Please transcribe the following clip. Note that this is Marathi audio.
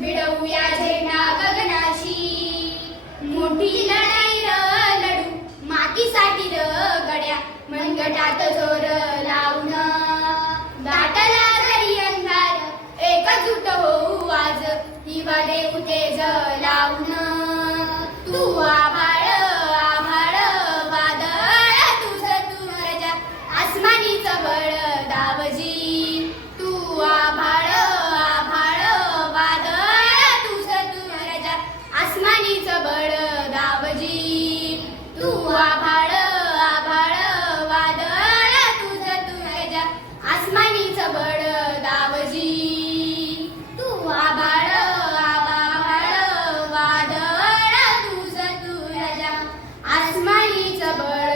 भिडवूया झेंडा गगनाशी. मोठी लढाई र लढू. मातीसाठी र गड्या. मनगटात जोर लावून. दाटला जरी अंधार. एकजूट होऊ आज. दिवा देऊ तेज लावून is a bird.